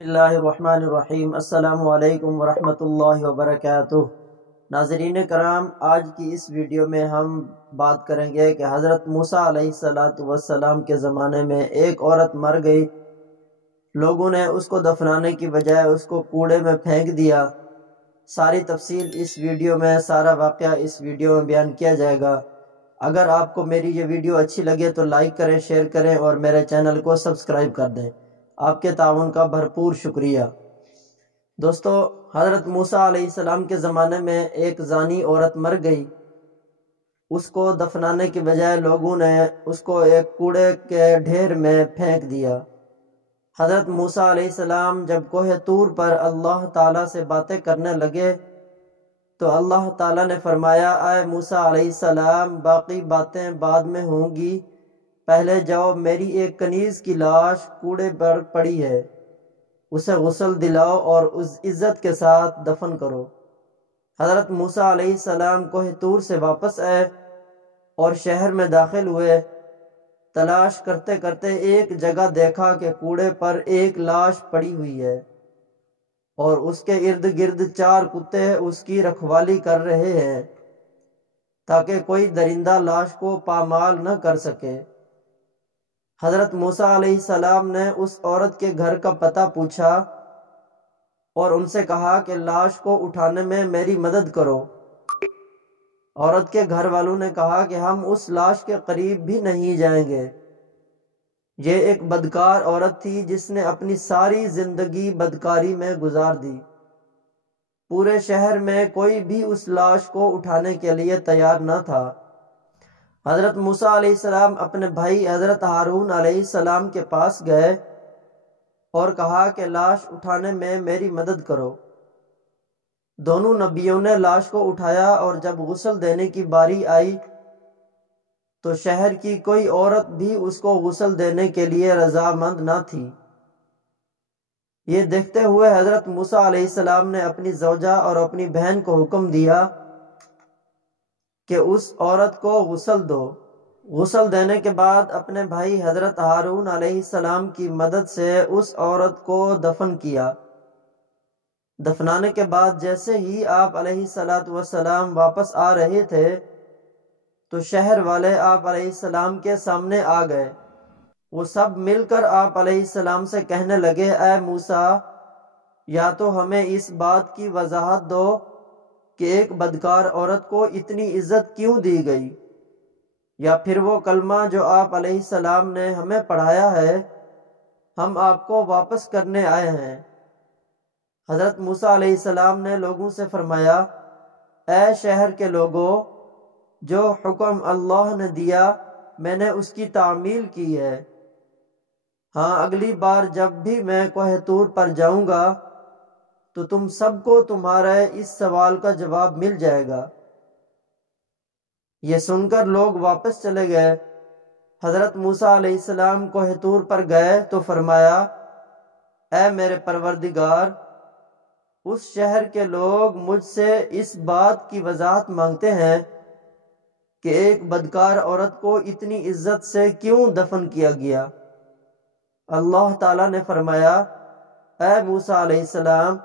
बिस्मिल्लाहिर्रहमानिर्रहीम। अस्सलाम वालेकुम वरहमतुल्लाहि वबरकातुह। नाज़रीन करام, आज की इस वीडियो में हम बात करेंगे कि हज़रत मूसा अलैहिस्सलातु वस्सलाम के ज़माने में एक औरत मर गई। लोगों ने उसको दफनाने की बजाय उसको कूड़े में फेंक दिया। सारी तफसील इस वीडियो में, सारा वाक़या इस वीडियो में बयान किया जाएगा। अगर आपको मेरी ये वीडियो अच्छी लगे तो लाइक करें, शेयर करें और मेरे चैनल को सब्सक्राइब कर दें। आपके ताउन का भरपूर शुक्रिया। दोस्तों, हज़रत मूसा अलैहिस्सलाम के ज़माने में एक ज़ानी औरत मर गई। उसको दफनाने के बजाय लोगों ने उसको एक कूड़े के ढेर में फेंक दिया। हज़रत मूसा अलैहिस्सलाम जब कोहे तूर पर अल्लाह ताला से बातें करने लगे तो अल्लाह ताला ने फरमाया, ऐ मूसा अलैहिस्सलाम, बाकी बातें बाद में होंगी, पहले जाओ, मेरी एक कनीज़ की लाश कूड़े पर पड़ी है, उसे गुस्ल दिलाओ और उस इज्जत के साथ दफन करो। हज़रत मूसा अलैहिस्सलाम कोहे तूर से वापस आए और शहर में दाखिल हुए। तलाश करते करते एक जगह देखा कि कूड़े पर एक लाश पड़ी हुई है और उसके इर्द गिर्द 4 कुत्ते उसकी रखवाली कर रहे हैं ताकि कोई दरिंदा लाश को पामाल न कर सके। हज़रत मूसा अलैहिस्सलाम ने उस औरत के घर का पता पूछा और उनसे कहा कि लाश को उठाने में मेरी मदद करो। औरत के घर वालों ने कहा कि हम उस लाश के करीब भी नहीं जाएंगे। ये एक बदकार औरत थी जिसने अपनी सारी जिंदगी बदकारी में गुजार दी। पूरे शहर में कोई भी उस लाश को उठाने के लिए तैयार न था। हज़रत मूसा अलैहिस्सलाम अपने भाई हज़रत हारून अलैहिस्सलाम के पास गए और कहा कि लाश उठाने में मेरी मदद करो। दोनों नबियों ने लाश को उठाया और जब गुस्ल देने की बारी आई तो शहर की कोई औरत भी उसको गुस्ल देने के लिए रजामंद न थी। ये देखते हुए हज़रत मूसा अलैहिस्सलाम ने अपनी ज़ौजा और अपनी बहन को हुक्म दिया कि उस औरत को गुस्ल दो। गुस्ल देने के बाद अपने भाई हज़रत हारून अलैहिस्सलाम की मदद से उस औरत को दफन किया। दफनाने के बाद जैसे ही आप अलैहिस्सलातु वस्सलाम वापस आ रहे थे तो शहर वाले आप अलैहिस्सलाम के सामने आ गए। वो सब मिलकर आप अलैहिस्सलाम से कहने लगे, ऐ मूसा, या तो हमें इस बात की वजाहत दो कि एक बदकार औरत को इतनी इज्जत क्यों दी गई, या फिर वो कलमा जो आप अलैहिस्सलाम ने हमें पढ़ाया है हम आपको वापस करने आए हैं। हज़रत मूसा अलैहिस्सलाम ने लोगों से फरमाया, ऐ शहर के लोगों, जो हुक्म अल्लाह ने दिया मैंने उसकी तामील की है। हाँ, अगली बार जब भी मैं कोहे तूर पर जाऊंगा तो तुम सबको तुम्हारे इस सवाल का जवाब मिल जाएगा। ये सुनकर लोग वापस चले गए। हज़रत मूसा अलैहिस्सलाम कोहे तूर पर गए तो फरमाया, ऐ मेरे परवरदिगार, उस शहर के लोग मुझसे इस बात की वजाहत मांगते हैं कि एक बदकार औरत को इतनी इज्जत से क्यों दफन किया गया। अल्लाह ताला ने फरमाया, ऐ मूसा अलैहिस्सलाम,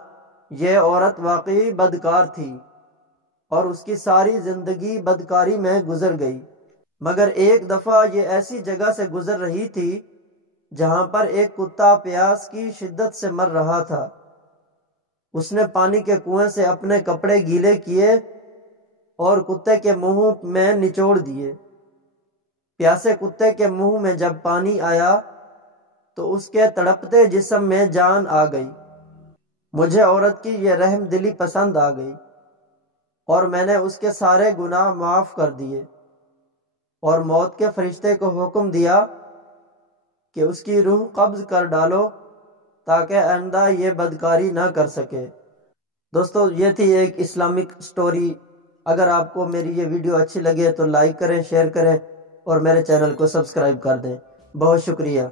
ये औरत वाकई बदकार थी और उसकी सारी जिंदगी बदकारी में गुजर गई, मगर एक दफा ये ऐसी जगह से गुजर रही थी जहां पर एक कुत्ता प्यास की शिद्दत से मर रहा था। उसने पानी के कुएं से अपने कपड़े गीले किए और कुत्ते के मुंह में निचोड़ दिए। प्यासे कुत्ते के मुंह में जब पानी आया तो उसके तड़पते जिस्म में जान आ गई। मुझे औरत की यह रहम दिली पसंद आ गई और मैंने उसके सारे गुनाह माफ कर दिए और मौत के फरिश्ते को हुक्म दिया कि उसकी रूह कब्ज कर डालो ताकि आइंदा ये बदकारी ना कर सके। दोस्तों, ये थी एक इस्लामिक स्टोरी। अगर आपको मेरी ये वीडियो अच्छी लगे तो लाइक करें, शेयर करें और मेरे चैनल को सब्सक्राइब कर दें। बहुत शुक्रिया।